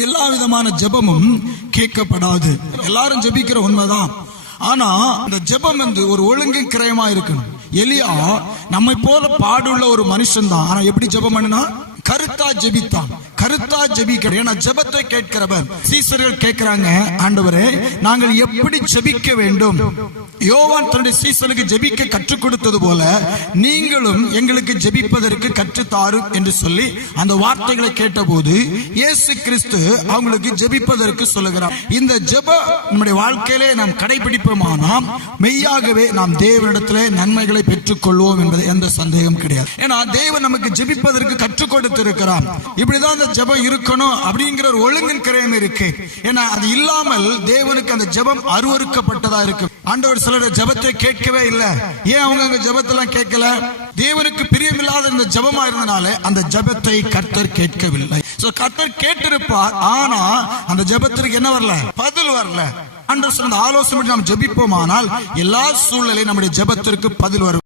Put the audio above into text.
எல்லா விதமான ஜெபமும் கேட்கப்படாது. எல்லாரும் ஜெபிக்கிற உண்மைதான். ஆனா இந்த ஜெபம் வந்து ஒரு ஒழுங்கு கிரயமா இருக்கணும். எலியா நம்மை போல பாடுள்ள ஒரு மனுஷன் தான். ஆனா எப்படி ஜெபம் பண்ணினா? கருத்தா ஜெபித்தான். கருத்தா ஜெபிக்கிற, ஏன்னா ஜெபத்தை கேட்கிறவர். சீசர்கள் கேட்கிறாங்க, ஆண்டவரே நாங்கள் எப்படி ஜெபிக்க வேண்டும்? யோவான் தன்னுடைய சீசருக்கு ஜெபிக்க கற்றுக் கொடுத்தது போல நீங்களும் எங்களுக்கு ஜெபிப்பதற்கு கற்றுத்தாரும் என்று சொல்லி அந்த வார்த்தைகளை கேட்டபோது இயேசு கிறிஸ்து அவங்களுக்கு ஜெபிப்பதற்கு சொல்லுகிறார். இந்த ஜெப நம்முடைய வாழ்க்கையிலே நாம் கடைபிடிப்போமானால் மெய்யாகவே நாம் தேவனிடத்திலே நன்மைகளை பெற்றுக் கொள்வோம் என்பது எந்த சந்தேகம் கிடையாது. ஏன்னா தேவன் நமக்கு ஜெபிப்பதற்கு கற்றுக் கொடுத்திருக்கிறார். இப்படிதான் அந்த ஜெபம் இருக்கணும் அப்படிங்கிற ஒரு ஒழுங்கின் கிரயம் இருக்கு. ஏன்னா அது இல்லாமல் தேவனுக்கு அந்த ஜெபம் அருவருக்கப்பட்டதா இருக்கு. ஆண்டவர் சிலர் ஜெபத்தை கேட்கவே இல்லை. ஏன் அவங்க ஜெபத்தெல்லாம் கேட்கல? தேவனுக்கு பிரியமில்லாத இந்த ஜெபமா இருந்தனால அந்த ஜெபத்தை கர்த்தர் கேட்கவில்லை. கர்த்தர் கேட்டிருப்பார், ஆனா அந்த ஜெபத்திற்கு என்ன வரல? பதில் வரல. ஆண்டவர் சொன்ன ஆலோசனை நாம் ஜெபிப்போமானால் எல்லா சூழ்நிலையும் நம்முடைய ஜெபத்திற்கு பதில் வரும்.